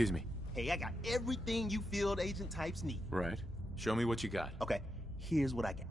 Excuse me. Hey, I got everything you field agent types need. Right. Show me what you got. Okay, here's what I got.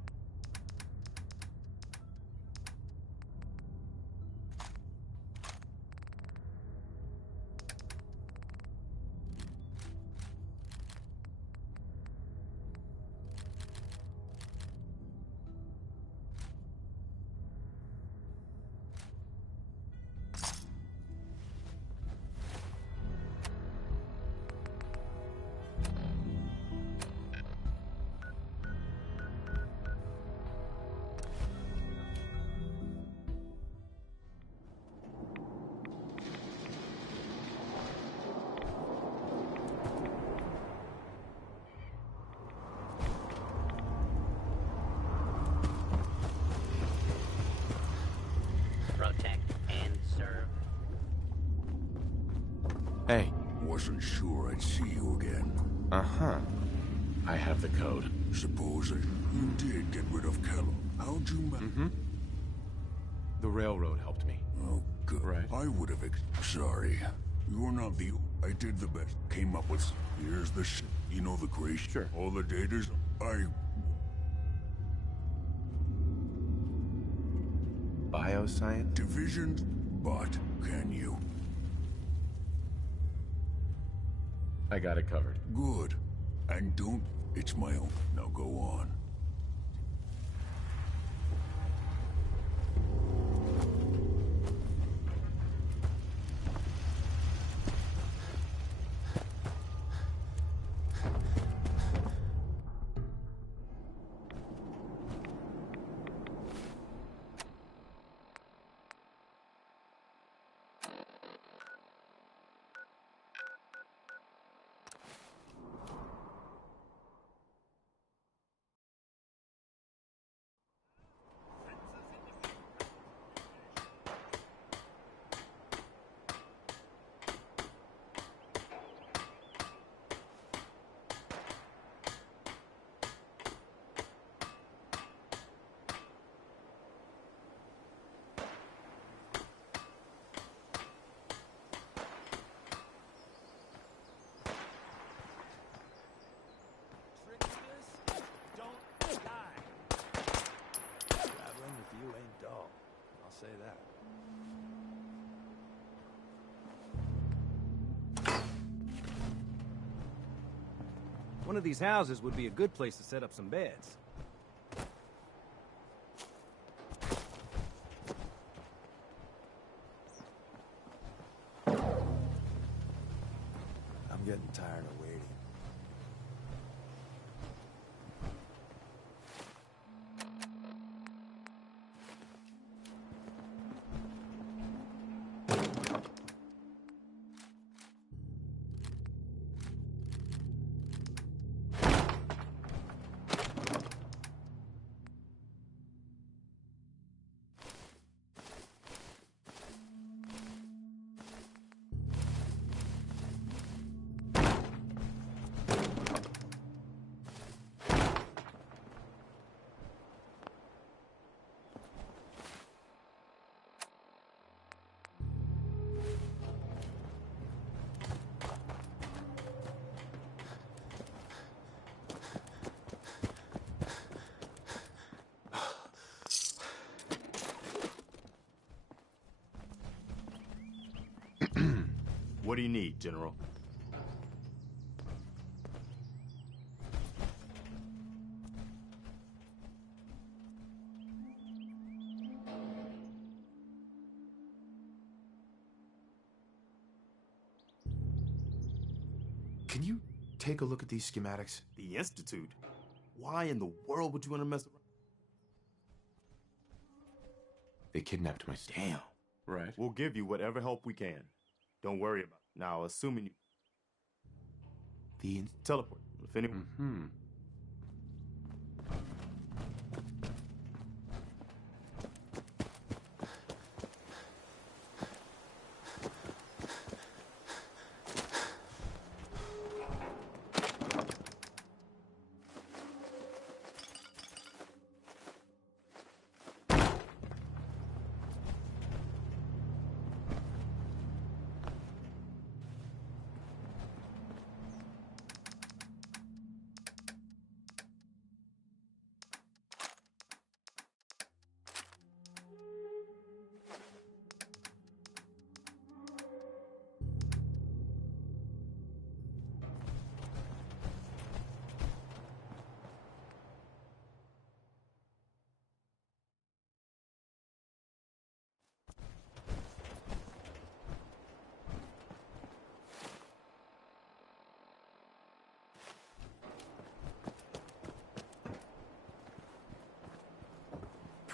Protect and serve. Hey. Wasn't sure I'd see you again. Uh-huh. I have the code. Supposing you did get rid of Kellogg. How'd you The railroad helped me. Oh, good. Right. I would have sorry. You're not the... I did the best. Came up with... Here's the shit. You know the creation. Sure. All the data's... Bioscience? Divisions, but can you? I got it covered. Good. And don't... It's my own. Now go on. Say that. One of these houses would be a good place to set up some beds. I'm getting tired of waiting. What do you need, General? Can you take a look at these schematics? The Institute? Why in the world would you want to mess around? They kidnapped my stuff. Damn. Right. We'll give you whatever help we can. Don't worry about it. Now, assuming you... Teleport. If anyone...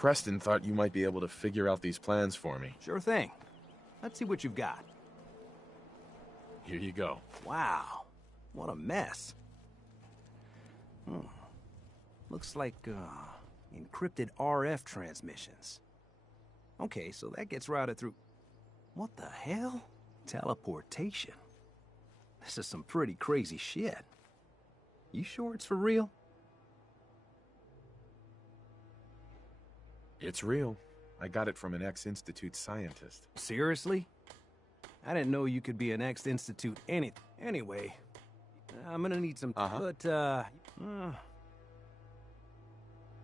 Preston thought you might be able to figure out these plans for me. Sure thing. Let's see what you've got. Here you go. Wow, what a mess. Looks like, encrypted RF transmissions. Okay, so that gets routed through... What the hell? Teleportation. This is some pretty crazy shit. You sure it's for real? It's real. I got it from an ex-Institute scientist. Seriously? I didn't know you could be an ex-Institute Anyway, I'm gonna need some...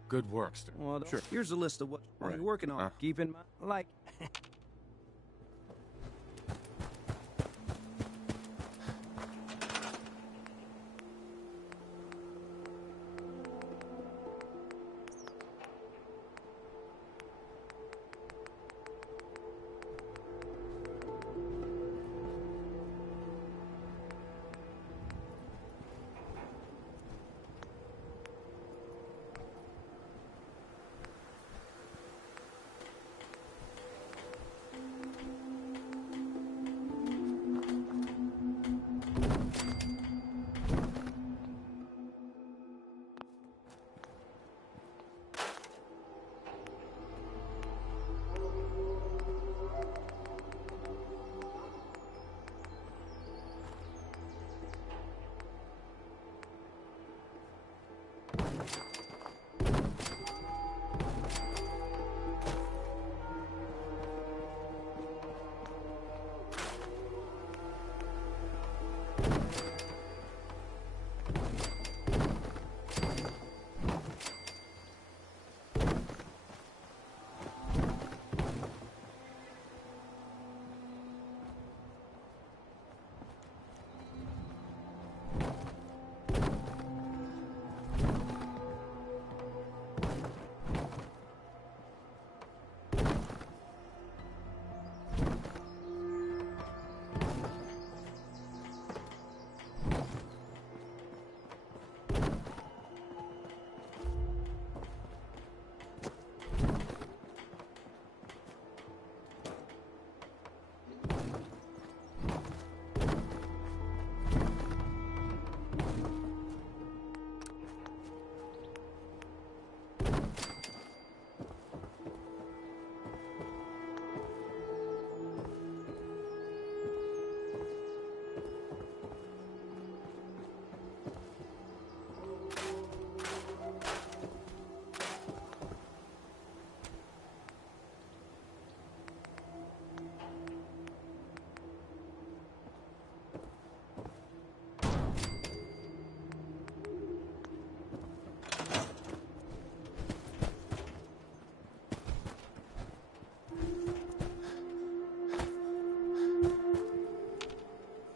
Good work, Ster. Well, sure. Here's a list of what you're working on. Keep in mind, like...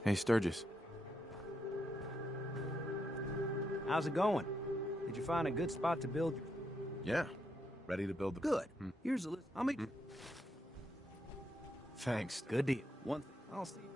Hey, Sturgis. How's it going? Did you find a good spot to build? Yeah. Ready to build the... Good. Here's a list. I'll make... Thanks. Good deal. One thing. I'll see you.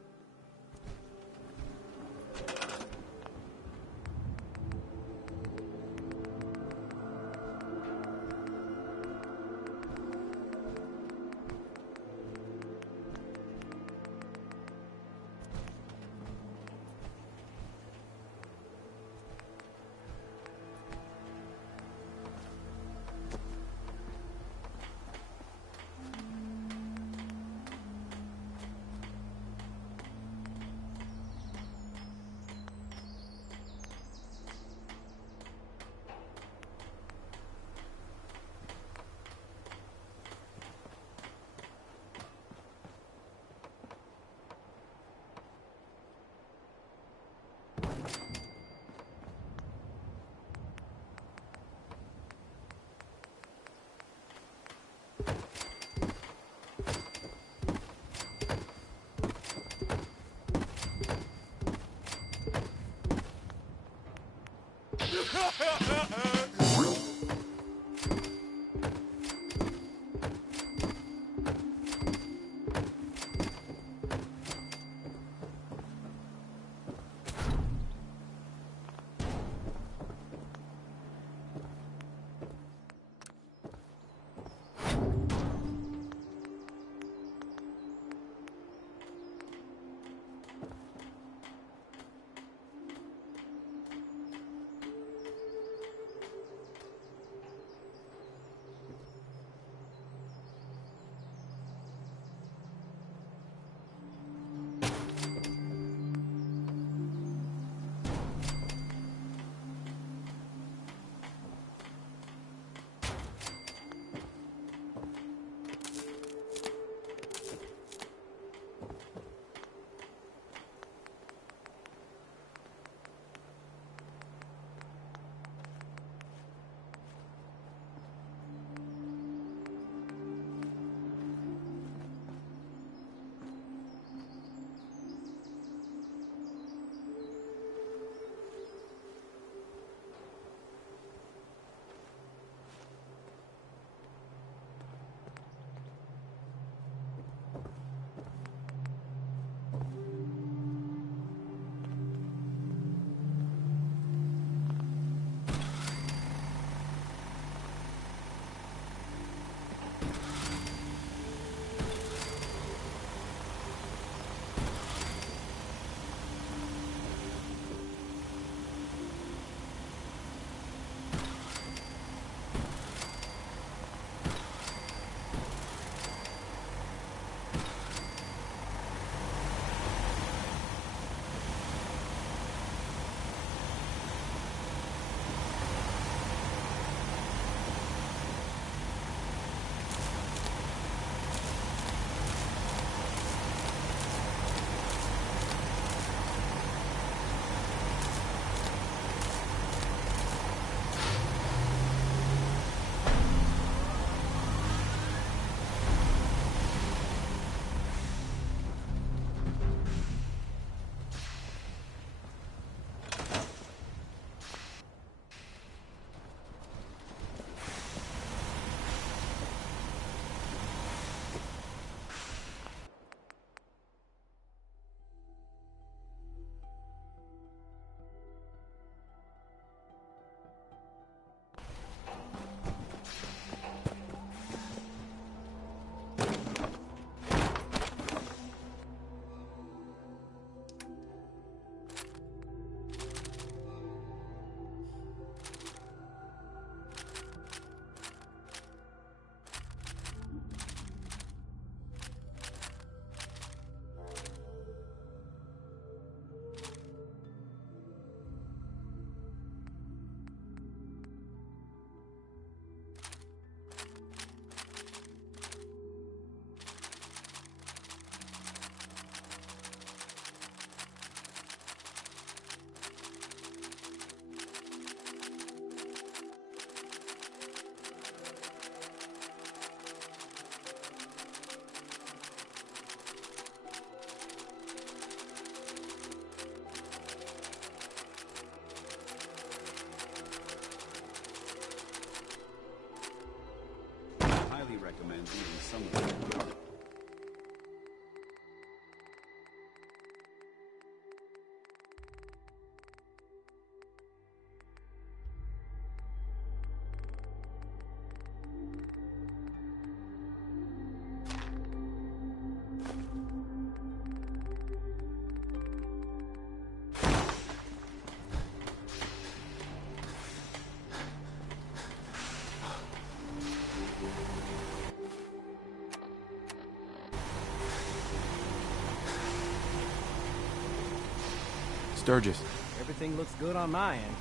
Sturgis. Everything looks good on my end.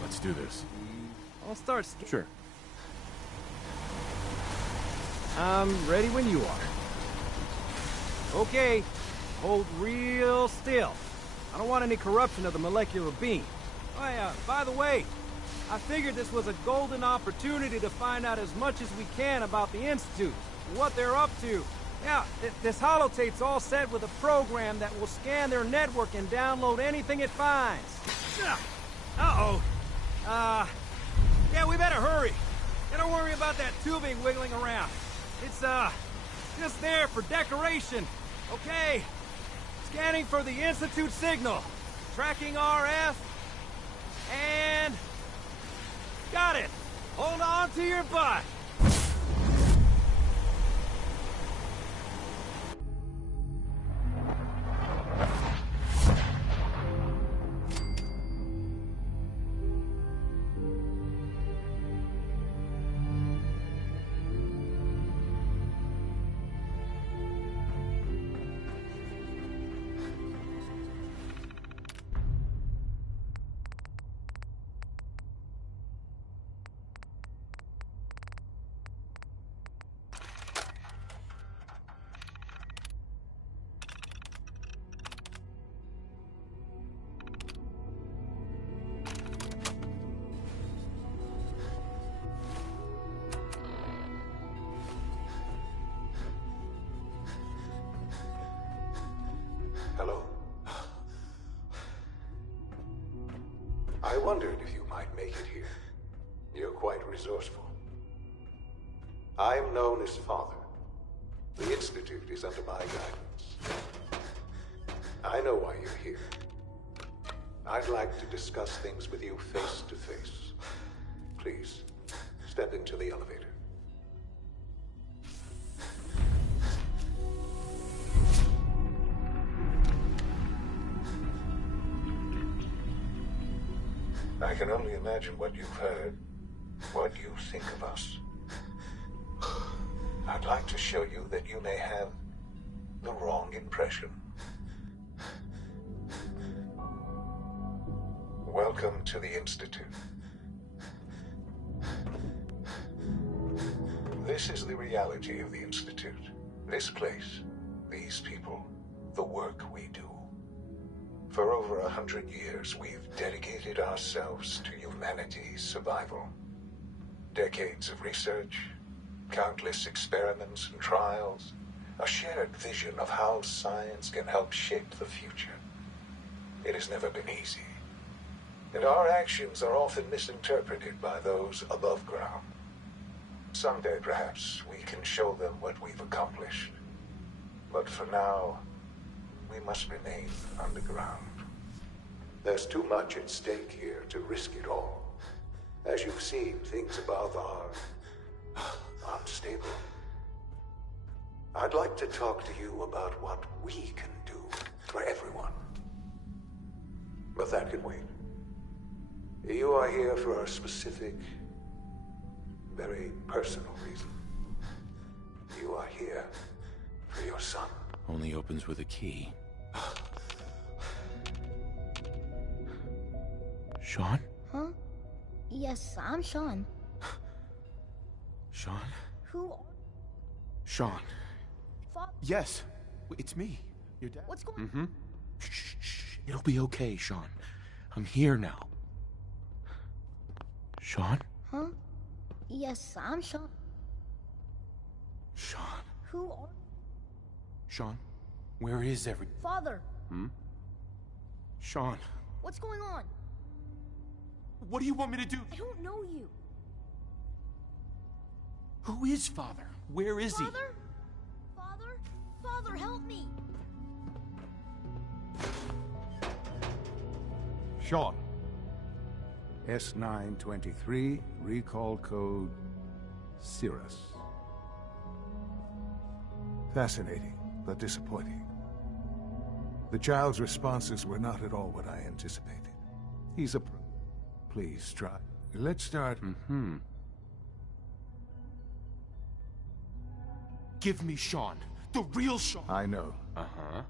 Let's do this. I'll start. Sure. I'm ready when you are. Okay, hold real still. I don't want any corruption of the molecular beam. Oh yeah, by the way, I figured this was a golden opportunity to find out as much as we can about the Institute, what they're up to. Yeah, this holotape's all set with a program that will scan their network and download anything it finds. Uh-oh. Yeah, we better hurry. And don't worry about that tubing wiggling around. It's, just there for decoration. Okay. Scanning for the Institute signal. Tracking RF. And... got it. Hold on to your butt. Hello. I wondered if you might make it here. You're quite resourceful. I'm known as Father. The Institute is under my guidance. I know why you're here. I'd like to discuss things with you face to face. Please, step into the elevator. I can only imagine what you've heard, what you think of us. I'd like to show you that you may have the wrong impression. Welcome to the Institute. This is the reality of the Institute. This place, these people, the work we do. For over 100 years, we've dedicated ourselves to humanity's survival. Decades of research, countless experiments and trials, a shared vision of how science can help shape the future. It has never been easy, and our actions are often misinterpreted by those above ground. Someday, perhaps, we can show them what we've accomplished. But for now, we must remain underground. There's too much at stake here to risk it all. As you've seen, things above are unstable. I'd like to talk to you about what we can do for everyone. But that can wait. You are here for a specific, very personal reason. You are here for your son. Only opens with a key. Sean? Huh? Yes, I'm Sean. Sean? Who? Sean. Father? Yes, it's me. Your dad. What's going on? Mm-hmm. Shh, shh. It'll be okay, Sean. I'm here now. Sean? Huh? Yes, I'm Sean. Sean. Who are... Sean? Where is Father! Sean? What's going on? What do you want me to do? I don't know you. Who is Father? Where is he? Father? Father? Father, help me! Sean. S923, recall code Cirrus. Fascinating, but disappointing. The child's responses were not at all what I anticipated. He's a pro. Please try. Let's start. Give me Sean. The real Sean. I know. Uh-huh.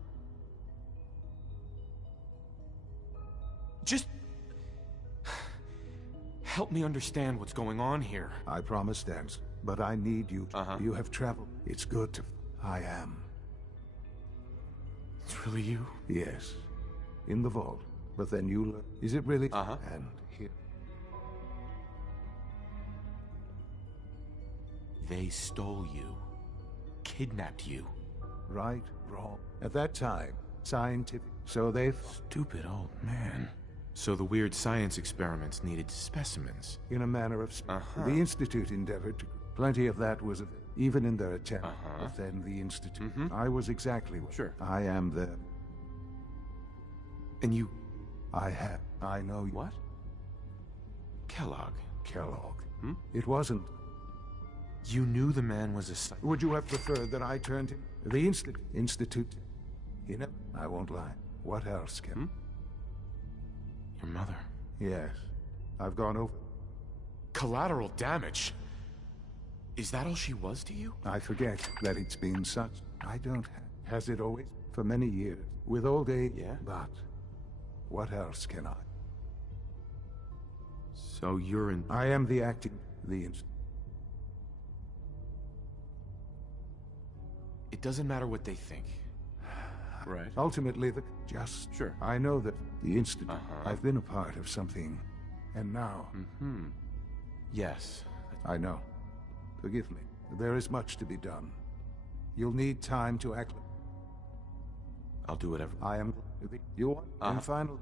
Just... help me understand what's going on here. I promised answer, but I need you. You have traveled. It's good to... I am. It's really you? Yes. In the vault. But then you learn... Is it really? And here... They stole you. Kidnapped you. Right, wrong. At that time, scientific... So they've... Stupid old man. So the weird science experiments needed specimens. In a manner of... The Institute endeavored to... Plenty of that was... Even in their attempt. But then the Institute... I was exactly what... Sure. I am them. And you... I know... What? Kellogg. Kellogg. It wasn't... You knew the man was a... Would you have preferred that I turned him... The Institute... You know... I won't lie. What else can... Your mother. Yes. I've gone over... Collateral damage? Is that all she was to you? I forget that it's been such... I don't have... Has it always? For many years. With old age... Yeah? But... What else can I? So you're in... I am the acting... It doesn't matter what they think. Right. Ultimately, just... Sure. I know that the Institute... I've been a part of something... And now... Yes. I know. Forgive me. There is much to be done. You'll need time to act... I'll do whatever. I am... You want... And finally...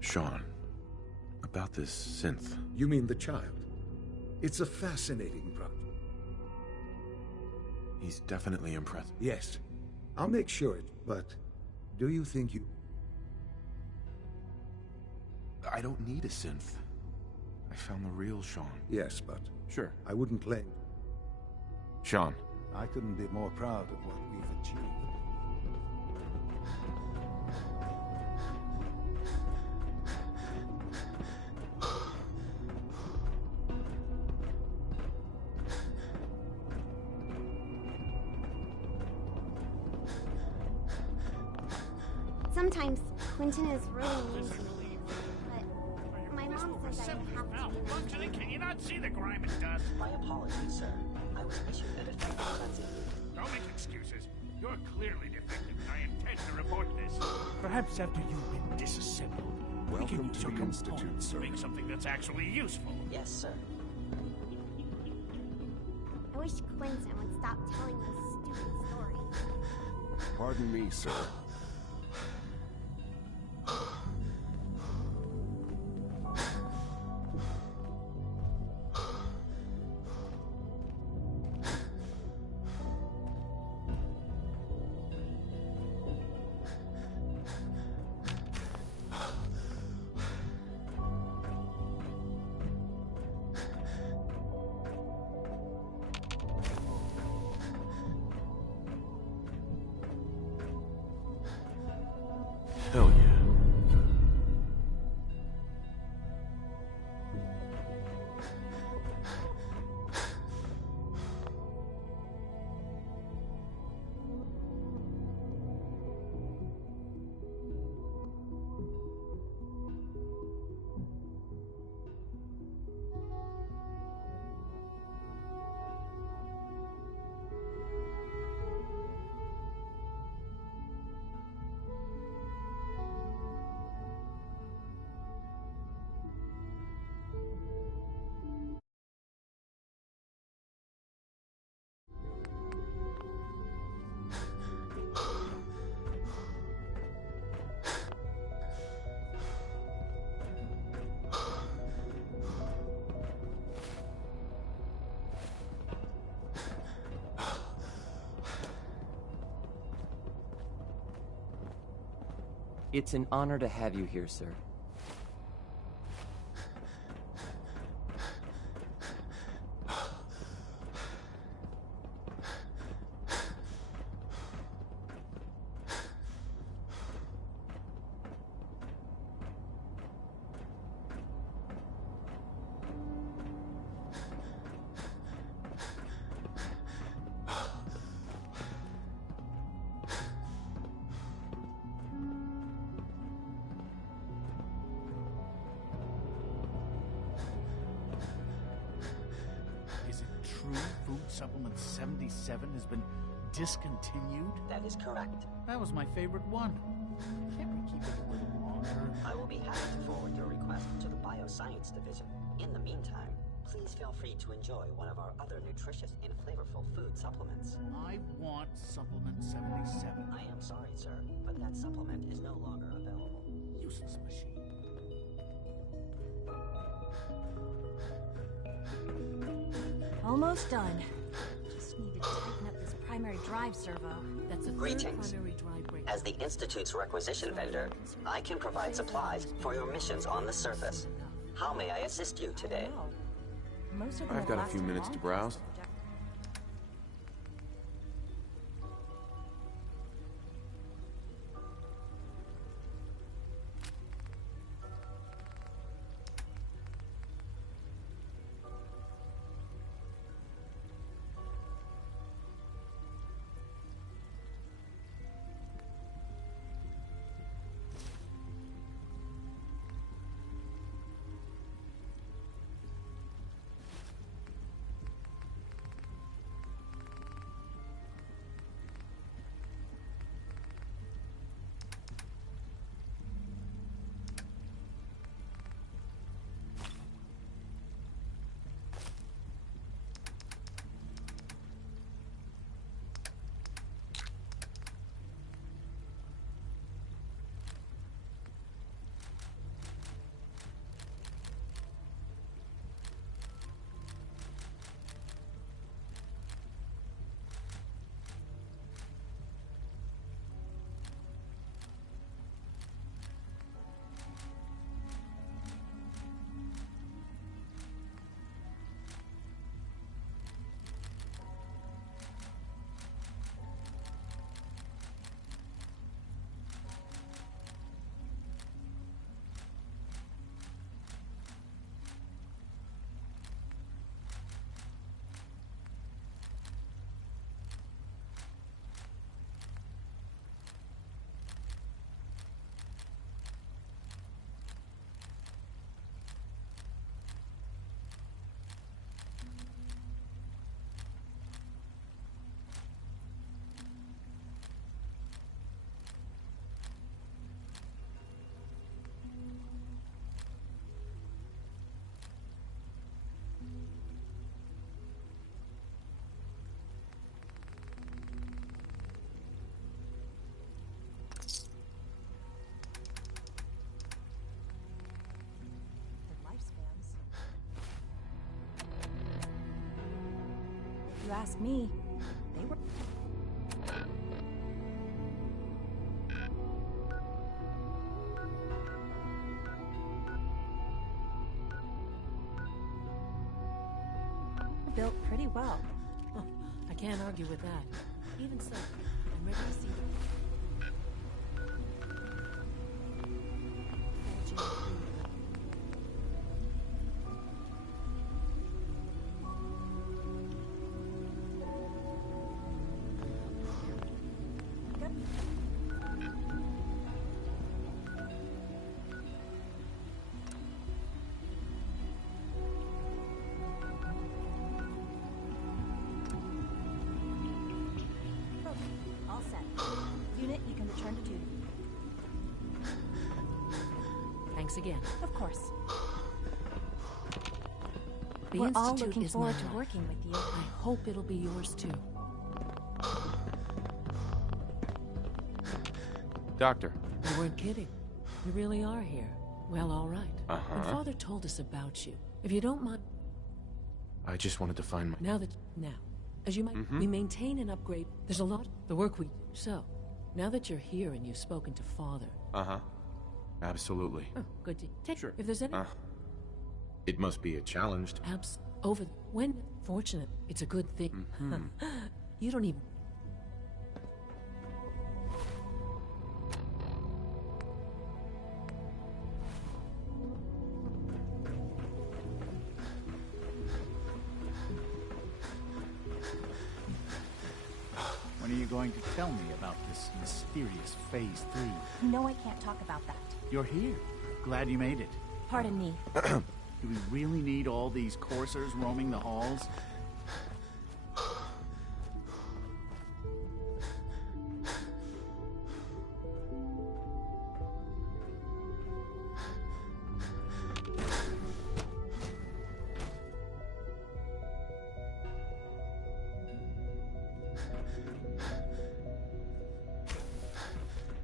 Sean, about this synth. You mean the child? It's a fascinating project. He's definitely impressive. Yes. I'll make sure it... But... Do you think you... I don't need a synth. I found the real Sean. Yes, but... Sure. I wouldn't claim... Sean. I couldn't be more proud of what we've achieved. Sometimes Quentin is really mean to me, but my mom says I have to be Functioning, can you not see the grime and dust? My apologies, sir. I was issued a defective cleansing. Don't make excuses. You're clearly defective, and I intend to report this. Perhaps after you've been disassembled, we can use your components to make something that's actually useful. Yes, sir. I wish Quentin would stop telling those stupid stories. Pardon me, sir. Hell yeah. It's an honor to have you here, sir. Is it true food supplement 77 has been discontinued? That is correct. That was my favorite one. Can't we keep it a little longer? I will be happy to forward your request to the Bioscience Division. In the meantime, please feel free to enjoy one of our other nutritious and flavorful food supplements. I want supplement 77. I am sorry, sir, but that supplement is no longer available. Useless machine. Almost done. Just need to tighten up this primary drive servo. That's a Greetings. primary drive break. As the Institute's requisition vendor, I can provide supplies for your missions on the surface. How may I assist you today? Most of them I've got a last few minutes long to browse. past the project- If you ask me, they were... built pretty well. I can't argue with that. Even so, I'm ready to see All set. Unit, you can return to duty. Thanks again. Of course. The We're all Institute looking is forward my to life. working with you. I hope it'll be yours too. Doctor. You weren't kidding. You really are here. Well, all right. Uh-huh. When Father told us about you, if you don't mind... I just wanted to find my... Now, as you might... We maintain and upgrade... There's a lot... The work we... So, Now that you're here and you've spoken to Father... Uh-huh. Absolutely. Oh, good to... Take... Sure. If there's any... It must be a challenge. Over... When... Fortunate. It's a good thing. You don't even... When are you going to tell me about this mysterious Phase 3? No, I can't talk about that. You're here. Glad you made it. Pardon me. Do we really need all these coursers roaming the halls?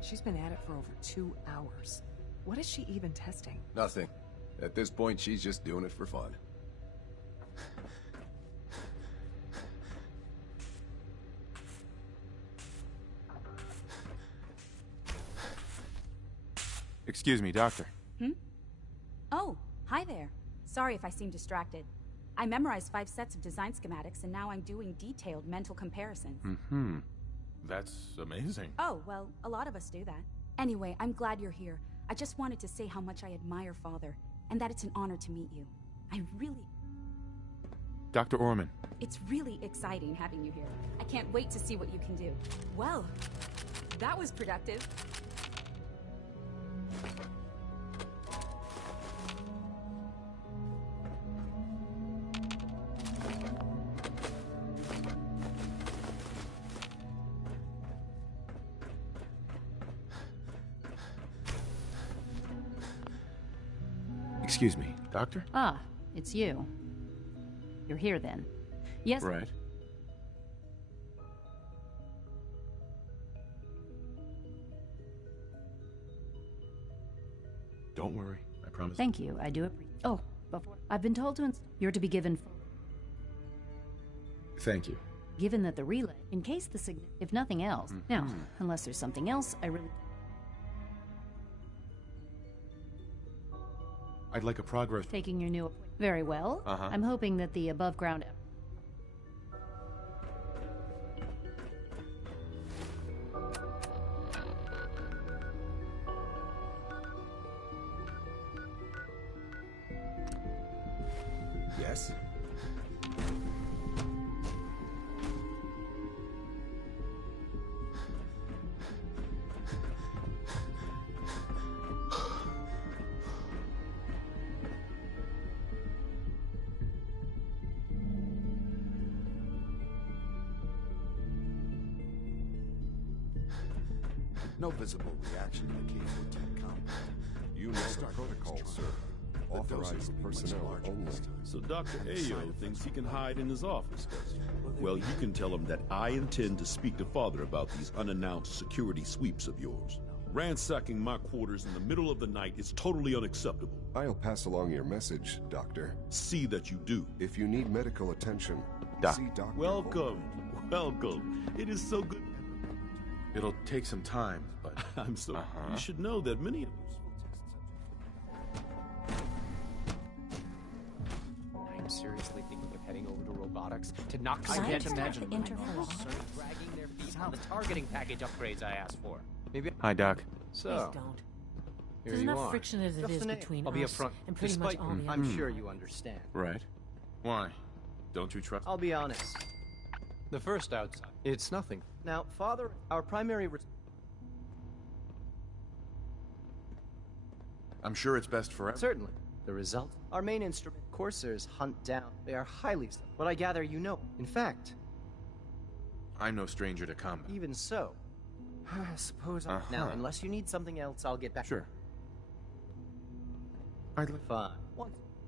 She's been at it for over 2 hours. What is she even testing? Nothing. At this point, she's just doing it for fun. Excuse me, Doctor. Oh, hi there. Sorry if I seem distracted. I memorized 5 sets of design schematics, and now I'm doing detailed mental comparisons. That's amazing. Oh, well, a lot of us do that. Anyway, I'm glad you're here. I just wanted to say how much I admire Father, and that it's an honor to meet you. Dr. Orman. It's really exciting having you here. I can't wait to see what you can do. Well, that was productive. Excuse me, Doctor? Ah, it's you. You're here then. Yes. Right. Don't worry, I promise. Thank you, I do appreciate. Oh, before I've been told to you're to be given. Thank you. Given that the relay, in case the if nothing else. Now, unless there's something else, I really. I'd like a progress. Taking your new. Very well. I'm hoping that the above ground. Yes? No visible reaction indicating tech combat. You know the protocol, sir. Authorized personnel only. So Dr. Ayo thinks he can hide in his office, does he? Well, you can tell him that I intend to speak to Father about these unannounced security sweeps of yours. Ransacking my quarters in the middle of the night is totally unacceptable. I'll pass along your message, Doctor. See that you do. If you need medical attention, see Dr. Welcome. Welcome. It is so good. It'll take some time, but... I'm so... You should know that many of I'm seriously thinking of heading over to robotics to knock... I can't imagine dragging their feet on the targeting package upgrades I asked for. Maybe... Hi, Doc. So... Please don't. Here There's you enough are. friction as it is between I'll be us upfront. and pretty much all the I'm others. sure you understand. Right. Why? Don't you trust... I'll be honest. The first outside, it's nothing. Now, Father, our primary... I'm sure it's best for everyone. Certainly. The result? Our main instrument, coursers, hunt down. They are highly... But I gather you know. In fact... I'm no stranger to combat. Even so... I suppose I... Now, unless you need something else, I'll get back... Sure. Fine.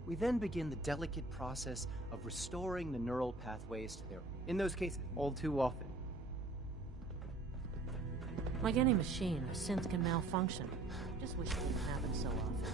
We then begin the delicate process of restoring the neural pathways to their... In those cases, all too often. Like any machine, a synth can malfunction. Just wish it didn't happen so often.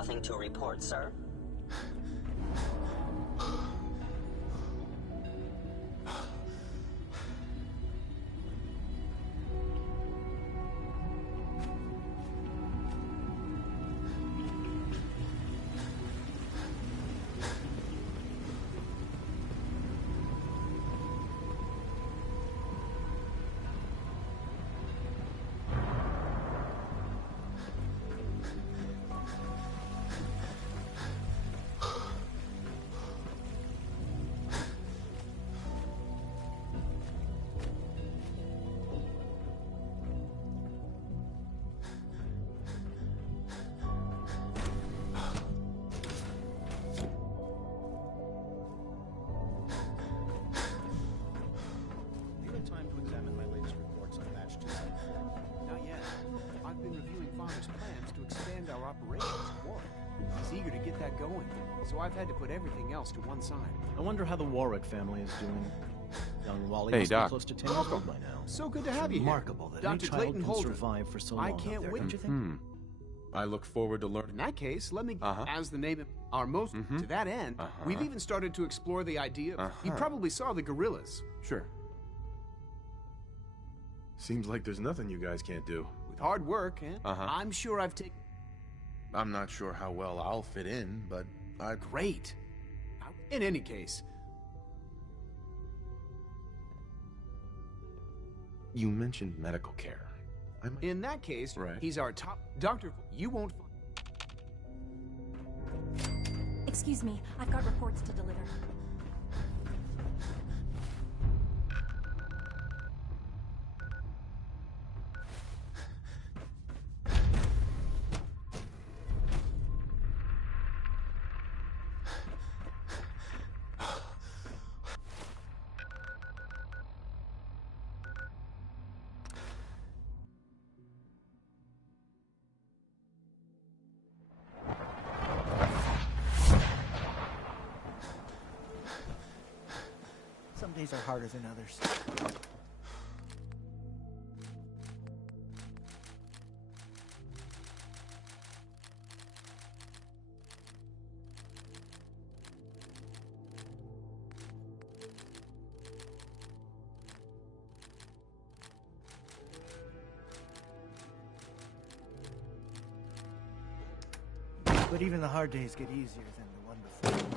Nothing to report, sir. So I've had to put everything else to one side. I wonder how the Warwick family is doing. Young Wally Hey, must Doc. be close to 10 years old by now. So good to have you here. Remarkable that any Dr. child Clayton can Holden. survive for so long. I out can't there, wait. don't you think? I look forward to learning. In that case, let me as the name of our most to that end. We've even started to explore the idea of you probably saw the gorillas. Sure. Seems like there's nothing you guys can't do. With hard work, I'm sure I've taken. I'm not sure how well I'll fit in, but Great. In any case, you mentioned medical care. In that case, Right. he's our top doctor. You won't. Excuse me, I've got reports to deliver. Some days are harder than others. But even the hard days get easier than the one before.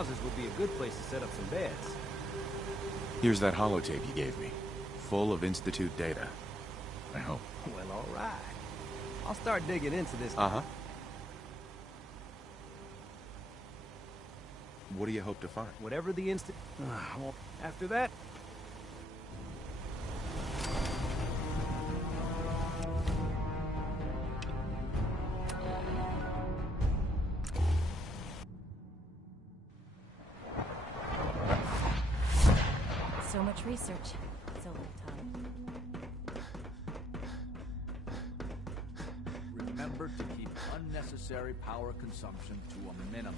houses would be a good place to set up some beds. Here's that holotape you gave me. Full of Institute data. I hope. Well, all right. I'll start digging into this. Uh-huh. What do you hope to find? Whatever the well, after that... So much research, so little time. Remember to keep unnecessary power consumption to a minimum.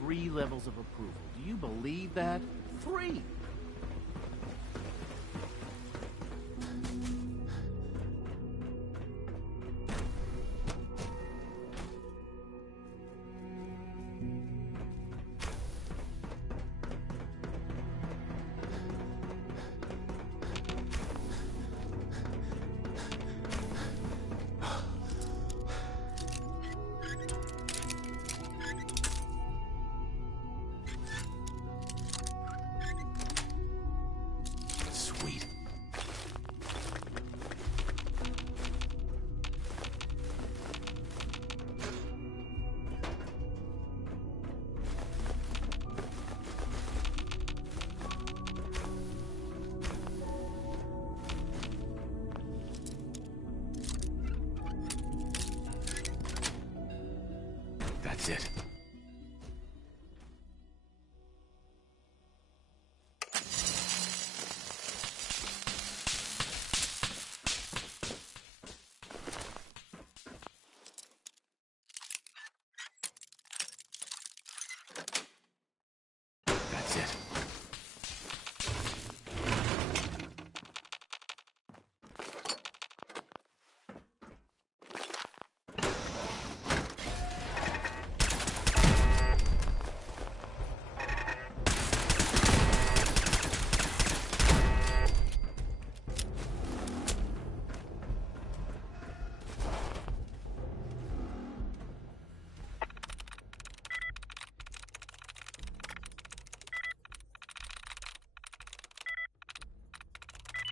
3 levels of approval. Do you believe that? 3! Sweet. That's it. That's it.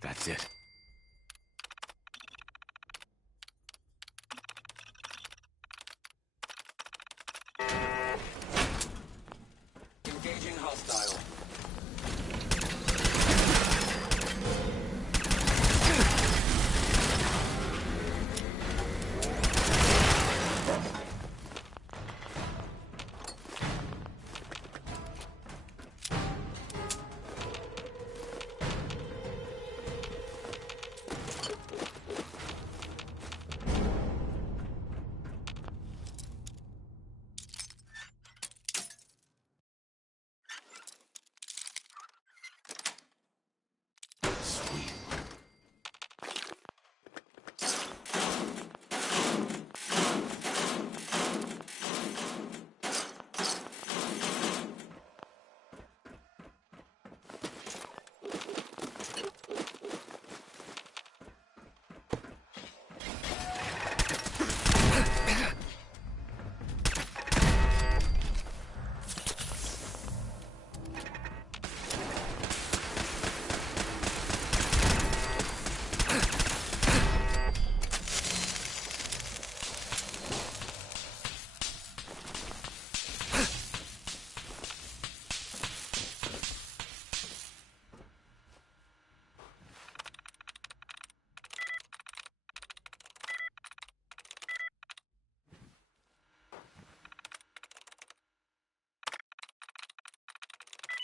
That's it. Engaging hostile.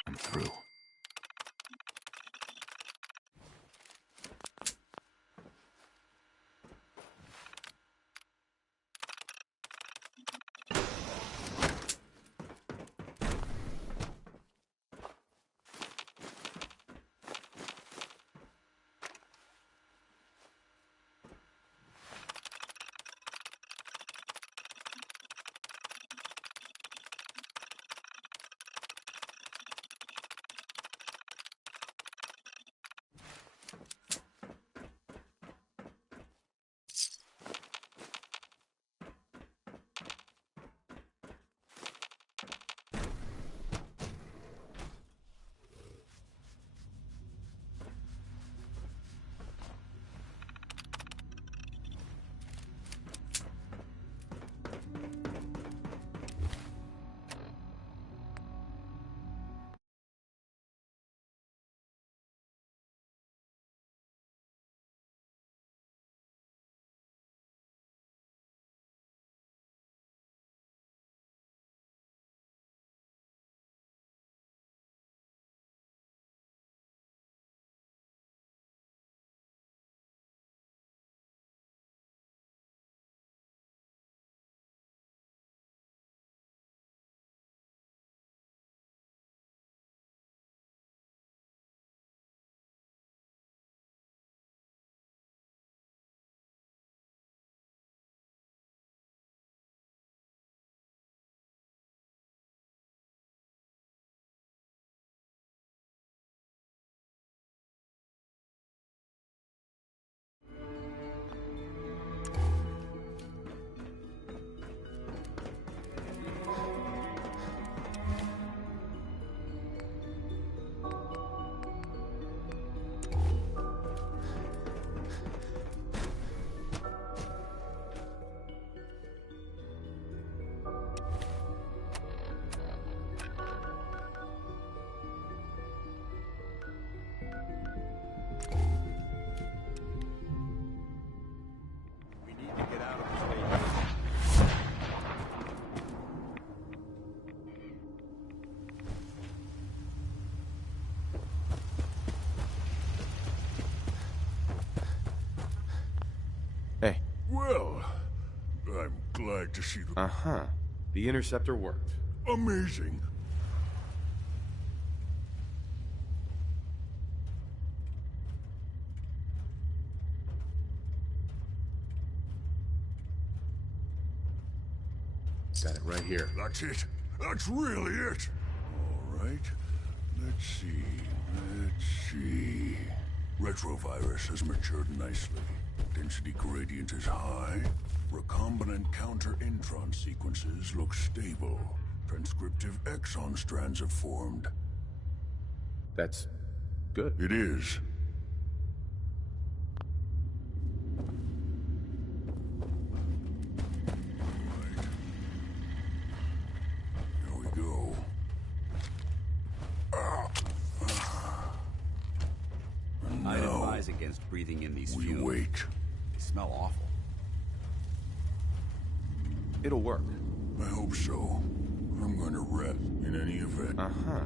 I'm through. to see... Uh-huh. The interceptor worked. Amazing. Got it right here. That's it. That's really it. All right. Let's see. Retrovirus has matured nicely. Density gradient is high. Recombinant counter-intron sequences look stable. Transcriptive exon strands have formed. That's good. It is. Right. Here we go. I'd advise against breathing in these fumes. We wait. They smell awful. It'll work. I hope so. I'm going to rest in any event. Uh-huh.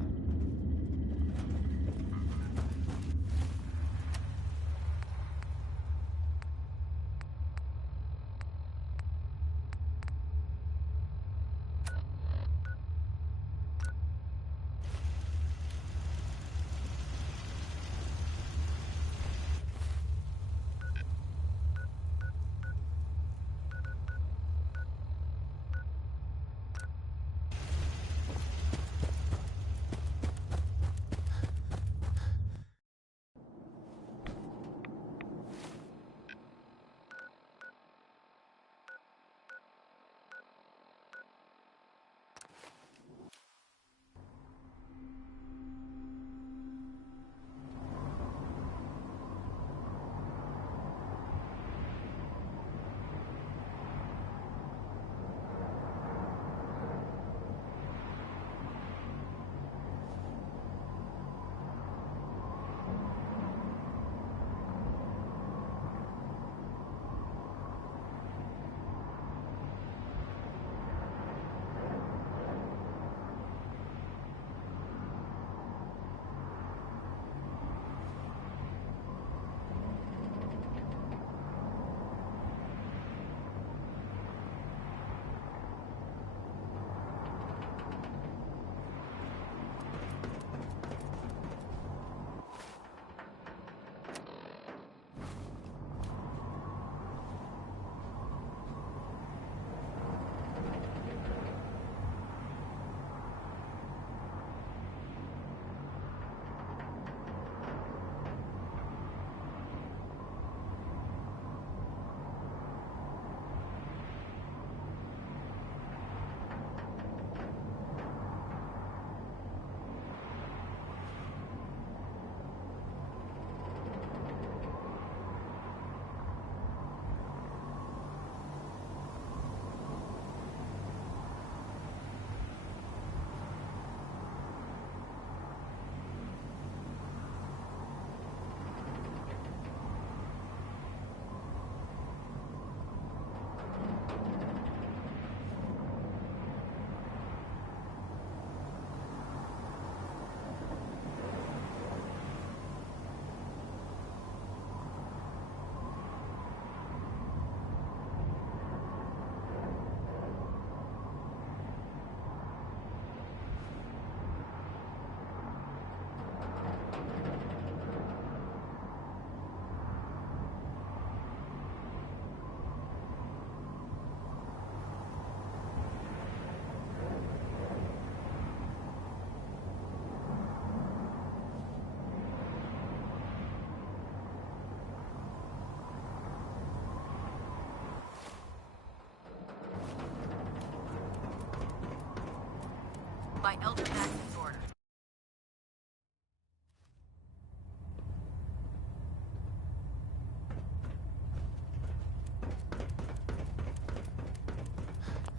By Elder Magnus' order.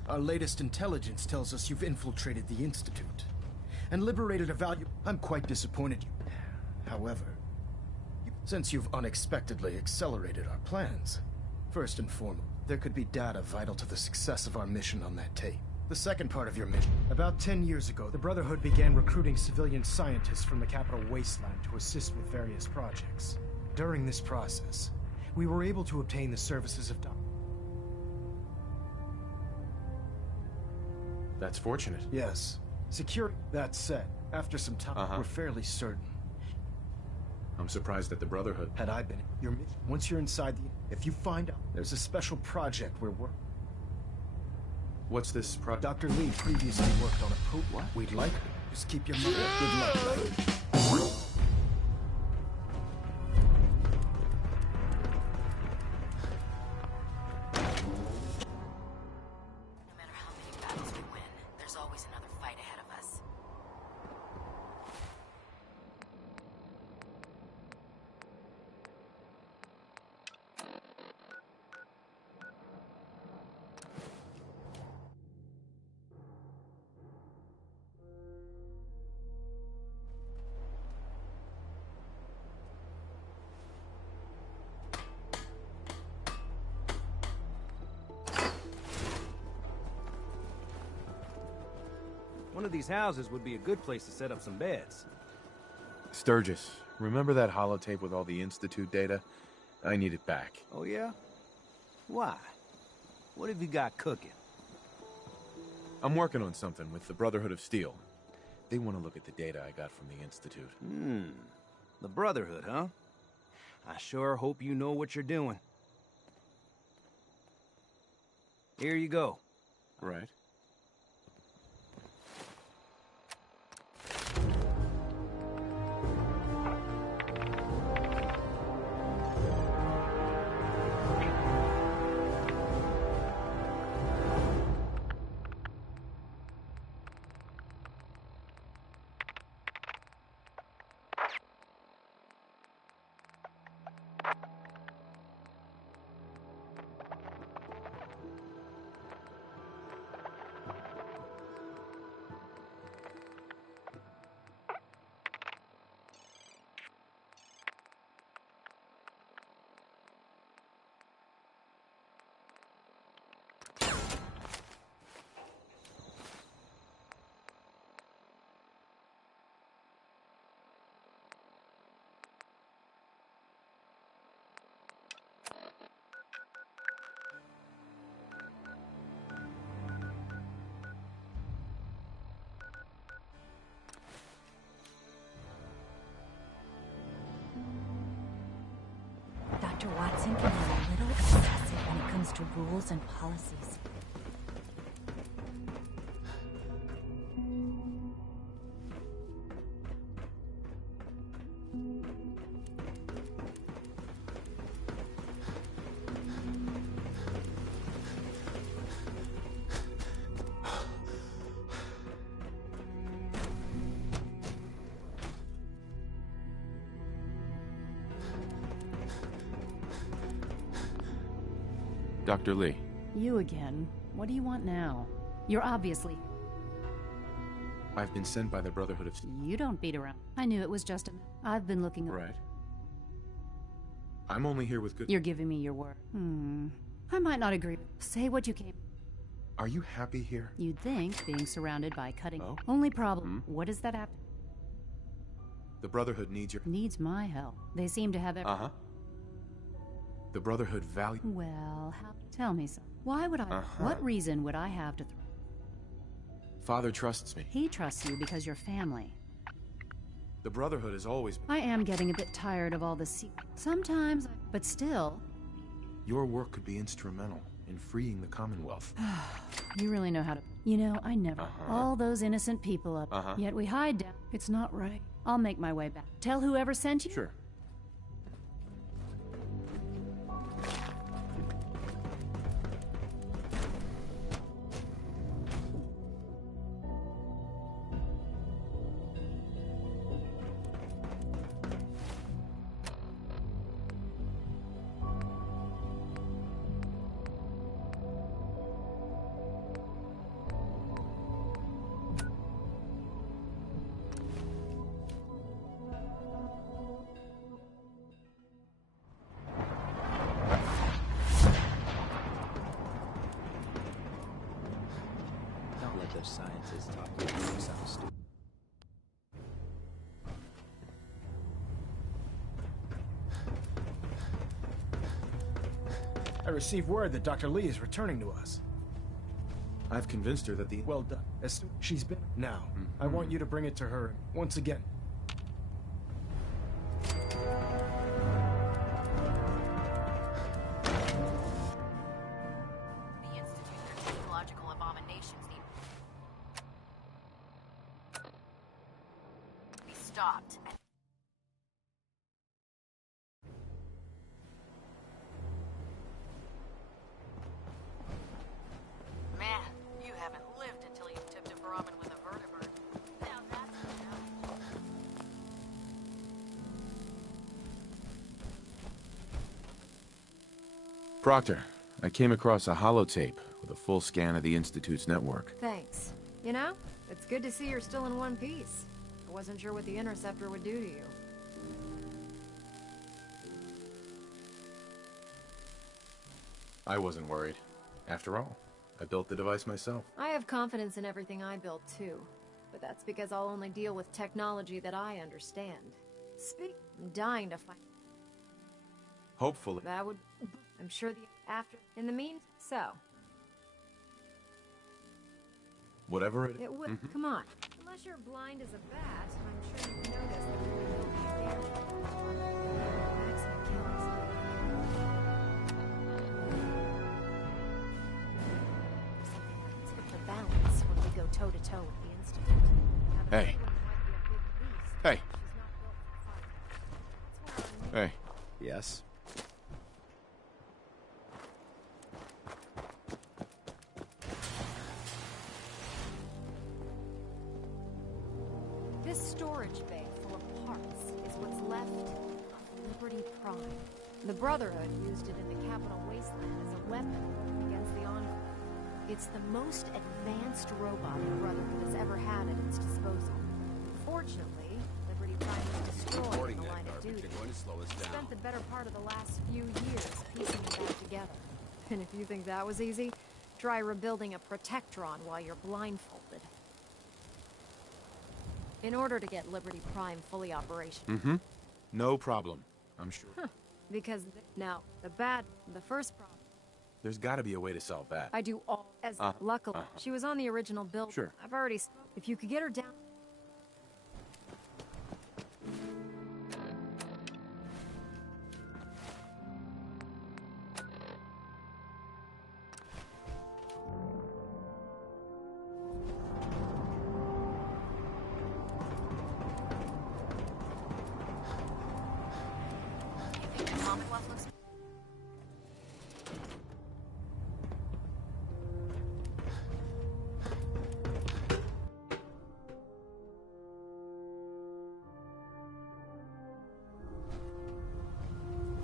Our latest intelligence tells us you've infiltrated the Institute and liberated a valuable... I'm quite disappointed. However, since you've unexpectedly accelerated our plans, first and foremost, there could be data vital to the success of our mission on that tape. The second part of your mission. About 10 years ago, the Brotherhood began recruiting civilian scientists from the capital wasteland to assist with various projects. During this process, we were able to obtain the services of That's fortunate. Yes. Secure. That said, after some time, we're fairly certain. I'm surprised at the Brotherhood. Had I been, once you're inside if you find out, there's a special project we're working. What's this project? Dr. Lee previously worked on a What? We'd like to. Just keep your mind. Good luck, buddy. No matter how many battles we win, there's always another fight ahead of us. One of these houses would be a good place to set up some beds. Sturgis, remember that holotape with all the Institute data? I need it back. Oh, yeah? Why? What have you got cooking? I'm working on something with the Brotherhood of Steel. They want to look at the data I got from the Institute. The Brotherhood, huh? I sure hope you know what you're doing. Here you go. Right. Dr. Watson can be a little obsessive when it comes to rules and policies. Dr. Lee. You again. What do you want now? You're obviously... I've been sent by the Brotherhood of Steel. You don't beat around. I knew it was just a... I've been looking... Right. I'm only here with good... You're giving me your word. I might not agree. Say what you came... Are you happy here? You'd think, being surrounded by cutting... Oh? Only problem, what does that have... The Brotherhood needs your... Needs my help. They seem to have... The Brotherhood value... Well, tell me something. Why would I... What reason would I have to... Father trusts me. He trusts you because you're family. The Brotherhood has always been... I am getting a bit tired of all this... Sometimes, but still... Your work could be instrumental in freeing the Commonwealth. You really know how to... You know, I never... All those innocent people up... Yet we hide down... It's not right. I'll make my way back. Tell whoever sent you... Sure. Those scientists talking about something stupid. I received word that Dr. Lee is returning to us. I've convinced her that the... Well done. She's been... Now, I want you to bring it to her once again. Stopped. Man, you haven't lived until you tipped a Brahmin with a vertebrate. Now that's enough. Proctor, I came across a holotape with a full scan of the Institute's network. Thanks. You know, it's good to see you're still in one piece. I wasn't sure what the Interceptor would do to you. I wasn't worried. After all, I built the device myself. I have confidence in everything I build too, but that's because I'll only deal with technology that I understand. I'm dying to find... Hopefully. That would... I'm sure the... After... In the meantime... So... Whatever it is. It would... Come on. Unless you're blind as a bat, I'm sure you've noticed that there will be damage. Maximum killers. Tip the balance when we go toe-to-toe with the Institute. Hey. Hey. Hey. Yes? This storage bay full of parts is what's left of Liberty Prime. The Brotherhood used it in the Capital Wasteland as a weapon against the Enclave. It's the most advanced robot the Brotherhood has ever had at its disposal. Fortunately, Liberty Prime was destroyed in the line of duty. Spent the better part of the last few years piecing it back together. And if you think that was easy, try rebuilding a Protectron while you're blindfolded. In order to get Liberty Prime fully operational. No problem, I'm sure. Because now, the first problem. There's gotta be a way to solve that. I do all as luckily. She was on the original build. Sure. I've already if you could get her down.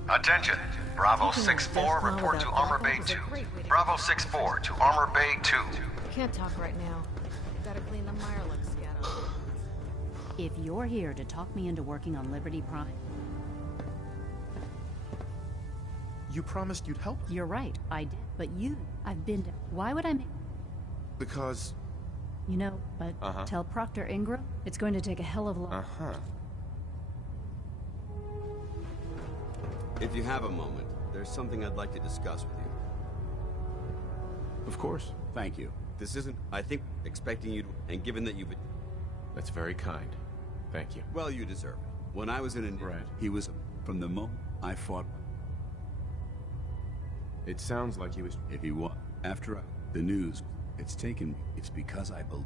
Attention, Bravo 6-4, report to Armor Bay 2. Bravo 6-4 to Armor Bay 2. Can't talk right now. Gotta clean the Mirelux scatter. If you're here to talk me into working on Liberty Prime... You promised you'd help? You're right, I did. But I've been to... Why would I make... Because... You know, but tell Proctor Ingram, it's going to take a hell of a lot... If you have a moment, there's something I'd like to discuss with you. Of course. Thank you. This isn't, I think, expecting you to, and given that you've... That's very kind. Thank you. Well, you deserve it. When I was in India, he was, from the moment I fought... It sounds like he was... If he was, after the news, it's taken me. It's because I believe.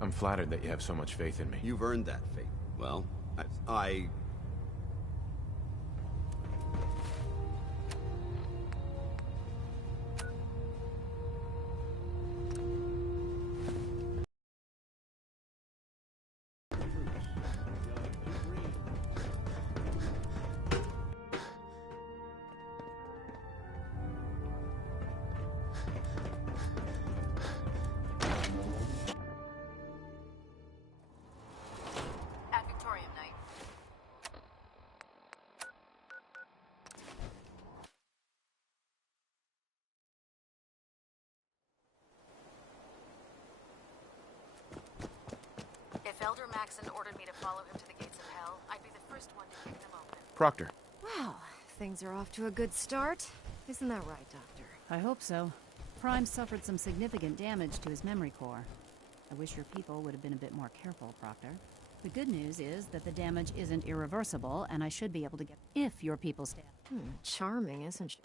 I'm flattered that you have so much faith in me. You've earned that faith. Well, I If Elder Maxon ordered me to follow him to the gates of hell, I'd be the first one to kick them open. Proctor. Well, things are off to a good start. Isn't that right, Doctor? I hope so. Prime suffered some significant damage to his memory core. I wish your people would have been a bit more careful, Proctor. The good news is that the damage isn't irreversible, and I should be able to get... if your people stay... Charming, isn't she?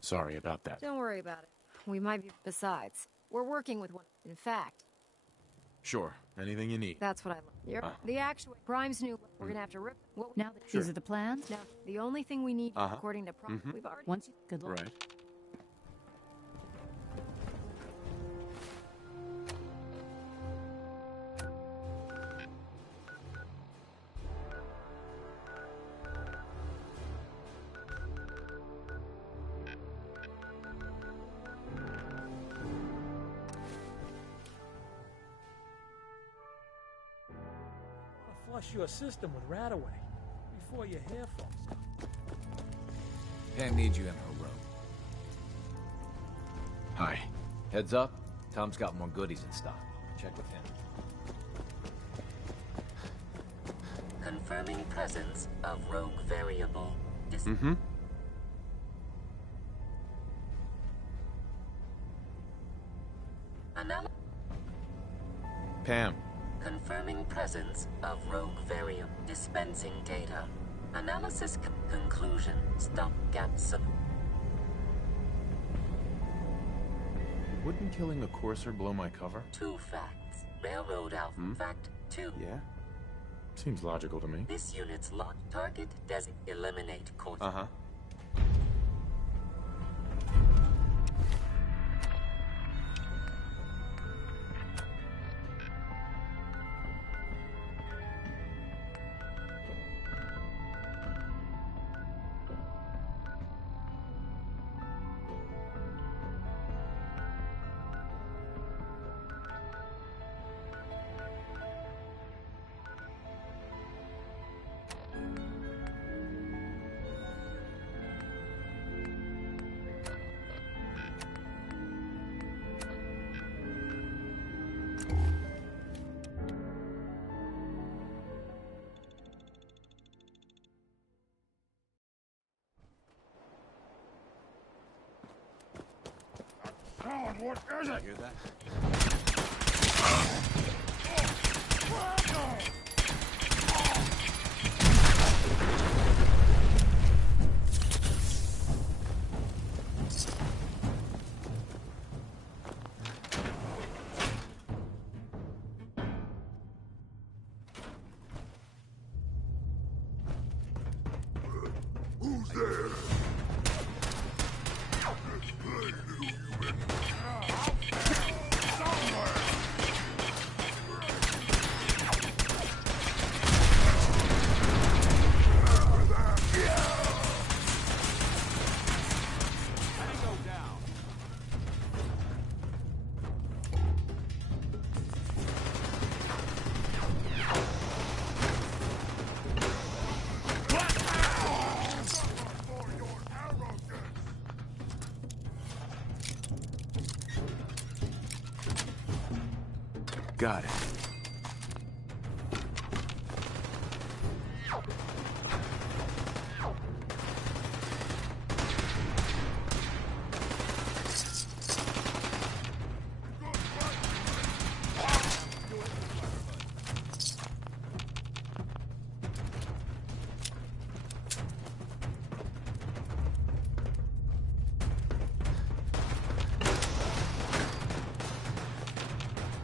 Sorry about that. Don't worry about it. We might be... Besides, we're working with one... In fact... Sure, anything you need. That's what I love. The actual... Prime's new... We're gonna have to rip... Now, these are the plans? Now, the only thing we need, according to Prime... We've already... Once... Good luck. Right. Flush your system with Radaway before your hair falls. Pam needs you in her room. Hi. Heads up, Tom's got more goodies in stock. Check with him. Confirming presence of rogue variable. Pam. Confirming presence of rogue variable. Dispensing data. Analysis conclusion. Stop gaps of... Wouldn't killing the Courser blow my cover? 2 facts. Railroad Alpha. Fact 2. Yeah. Seems logical to me. This unit's lock target eliminate Courser. God, what is it? Hear that? Who's there? Got it.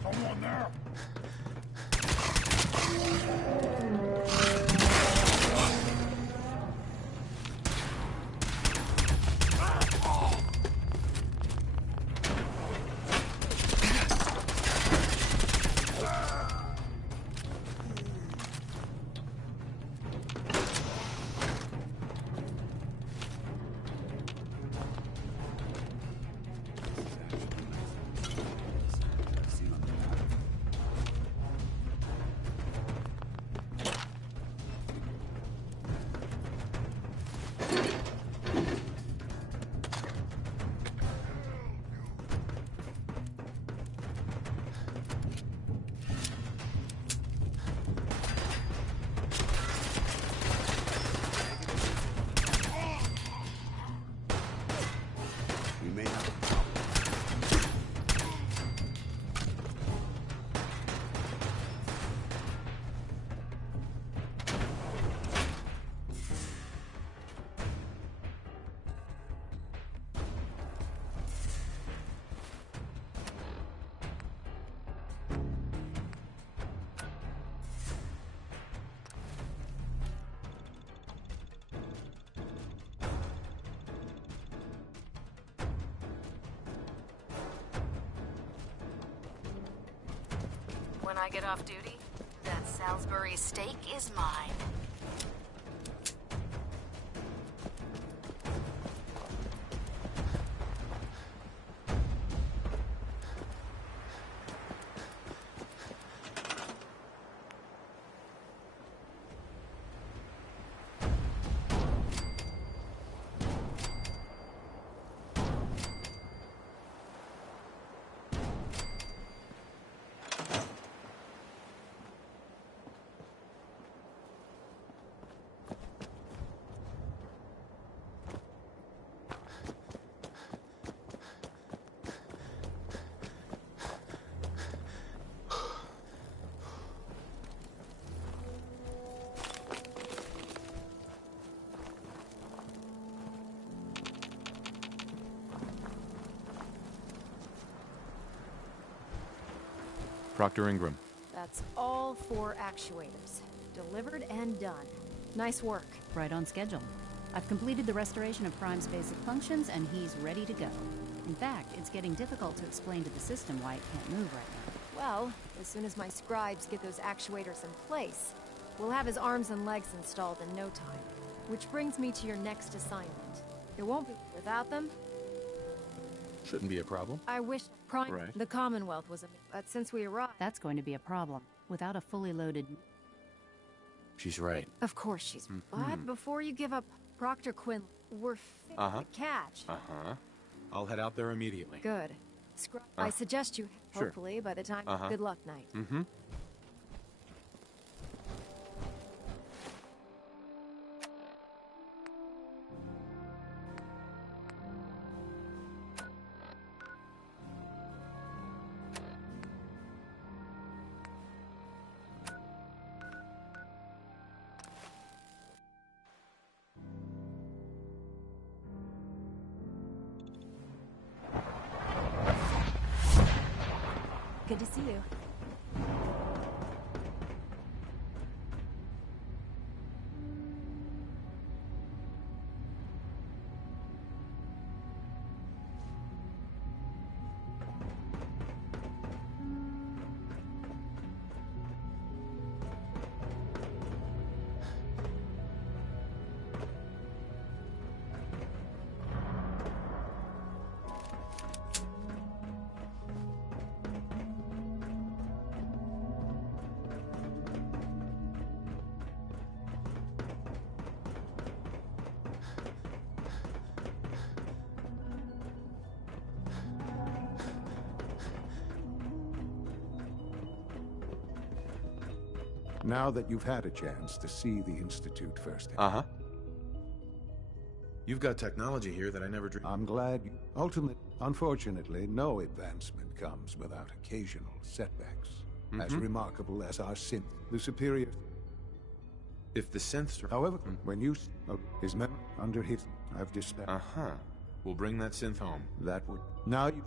Someone there? When I get off duty, that Salisbury steak is mine. Proctor Ingram. That's all 4 actuators. Delivered and done. Nice work. Right on schedule. I've completed the restoration of Prime's basic functions, and he's ready to go. In fact, it's getting difficult to explain to the system why it can't move right now. Well, as soon as my scribes get those actuators in place, we'll have his arms and legs installed in no time. Which brings me to your next assignment. It won't be without them. Shouldn't be a problem. I wish Prime, Right. the Commonwealth was a... But since we arrived... That's going to be a problem. Without a fully loaded... She's right. Of course she's... But before you give up Proctor Quinn, we're fit to catch. I'll head out there immediately. Good. I suggest you, Sure. hopefully, by the time... Good luck night. Good to see you. Now that you've had a chance to see the Institute firsthand. You've got technology here that I never dreamed. I'm glad you... Unfortunately, no advancement comes without occasional setbacks. As remarkable as our synth, the superior... If the synths are... However, when you... his memory under his... I've dispatched... We'll bring that synth home. That would... Now you...